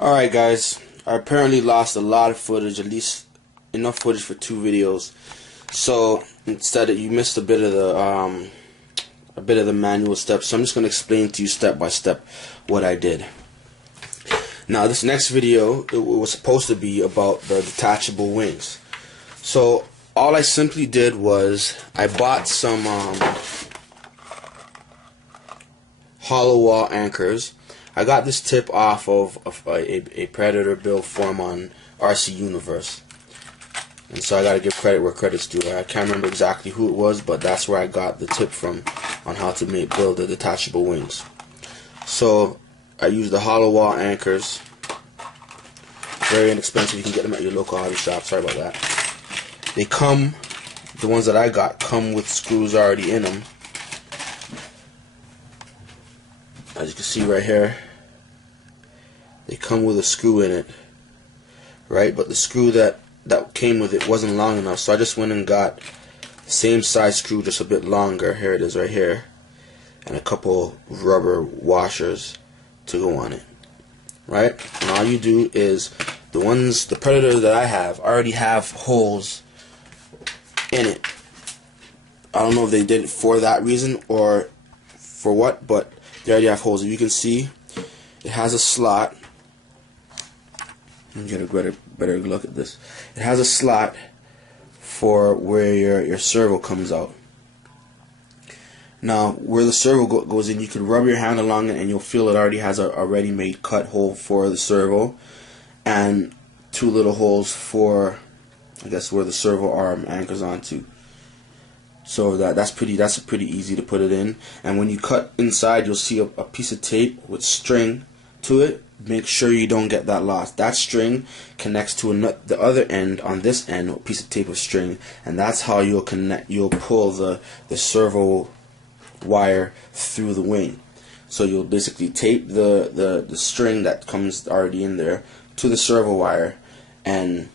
Alright guys, I apparently lost a lot of footage, at least enough footage for 2 videos. So instead you missed a bit of the manual steps. So I'm just going to explain to you step by step what I did. Now this next video, it was supposed to be about the detachable wings. So all I simply did was I bought some hollow wall anchors. I got this tip off of a Predator build forum on RC Universe, and so I gotta give credit where credit's due. I can't remember exactly who it was, but that's where I got the tip from on how to build the detachable wings. So I used the hollow wall anchors. Very inexpensive. You can get them at your local hobby shop. Sorry about that. They come, the ones that I got come with screws already in them. As you can see right here, they come with a screw in it, right? But the screw that came with it wasn't long enough, so I just went and got the same size screw, just a bit longer. Here it is right here, and a couple rubber washers to go on it, right? And all you do is the Predator that I have already have holes in it. I don't know if they did it for that reason or for what, but they already have holes. If you can see, it has a slot. Let me get a better look at this. It has a slot for where your servo comes out. Now, where the servo goes in, you can rub your hand along it and you'll feel it already has a ready-made cut hole for the servo, and 2 little holes for, I guess, where the servo arm anchors onto. So that's pretty easy to put it in. And when you cut inside, you'll see a piece of tape with string to it. Make sure you don't get that lost. That string connects to the other end on this end, a piece of tape of string, and that's how you'll pull the servo wire through the wing. So you'll basically tape the string that comes already in there to the servo wire and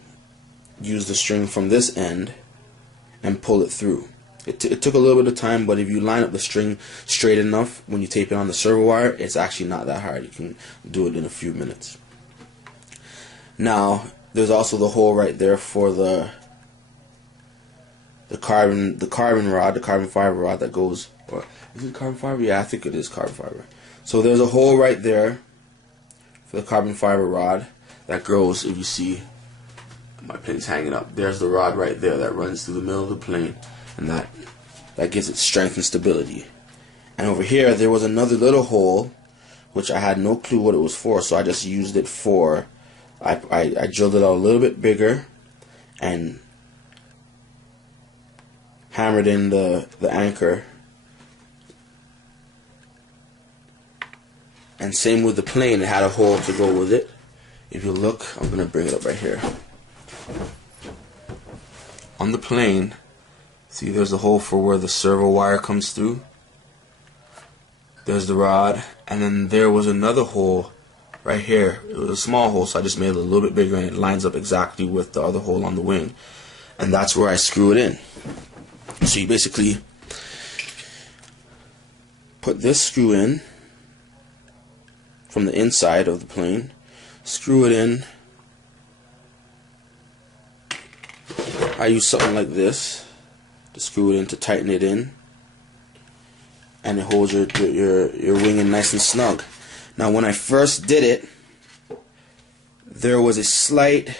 use the string from this end and pull it through. It took a little bit of time, but if you line up the string straight enough when you tape it on the servo wire, it's actually not that hard. You can do it in a few minutes. Now, there's also the hole right there for the carbon rod, the carbon fiber rod that goes, or is it carbon fiber? Yeah, I think it is carbon fiber. So there's a hole right there for the carbon fiber rod that goes, if you see, my plane's hanging up. There's the rod right there that runs through the middle of the plane, and that gives it strength and stability. And over here there was another little hole which I had no clue what it was for, so I just used it for, I drilled it out a little bit bigger and hammered in the anchor. And same with the plane, it had a hole to go with it. If you look, I'm going to bring it up right here. On the plane, see, there's a hole for where the servo wire comes through. There's the rod, and then there was another hole right here. It was a small hole, so I just made it a little bit bigger, and it lines up exactly with the other hole on the wing. And that's where I screw it in. So you basically put this screw in from the inside of the plane, screw it in. I use something like this to screw it in, to tighten it in, and it holds your wing in nice and snug. Now when I first did it, there was a slight,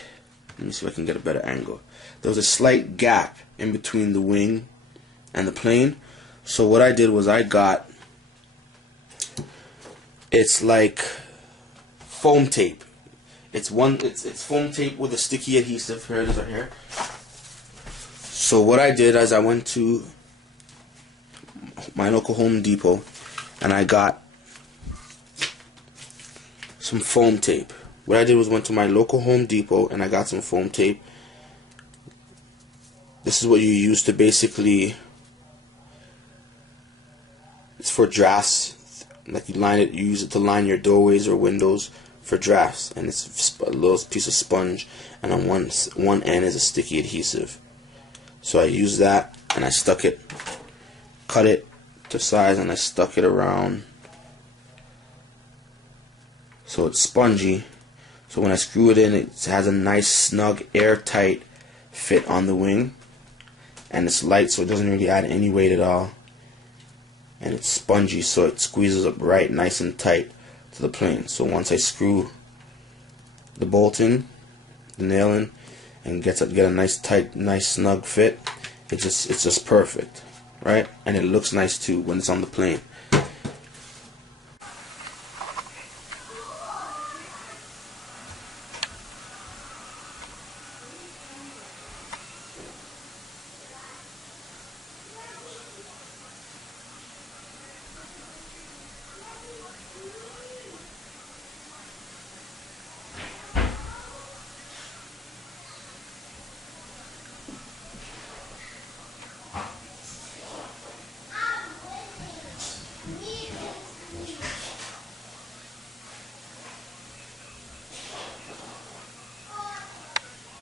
let me see if I can get a better angle, there was a slight gap in between the wing and the plane. So what I did was I got, it's like foam tape. It's foam tape with a sticky adhesive. Here it is right here. So what I did is I went to my local Home Depot and I got some foam tape. What I did was went to my local Home Depot and I got some foam tape. This is what you use to basically, it's for drafts. Like you use it to line your doorways or windows for drafts, and it's a little piece of sponge, and on one end is a sticky adhesive. So I used that and I stuck it, cut it to size, and I stuck it around so it's spongy, So when I screw it in, it has a nice snug airtight fit on the wing, and it's light so it doesn't really add any weight at all, and it's spongy so it squeezes up right nice and tight to the plane. So once I screw the bolt in, the nail in, and get a nice tight, nice snug fit, it's just perfect, right? And it looks nice too when it's on the plane.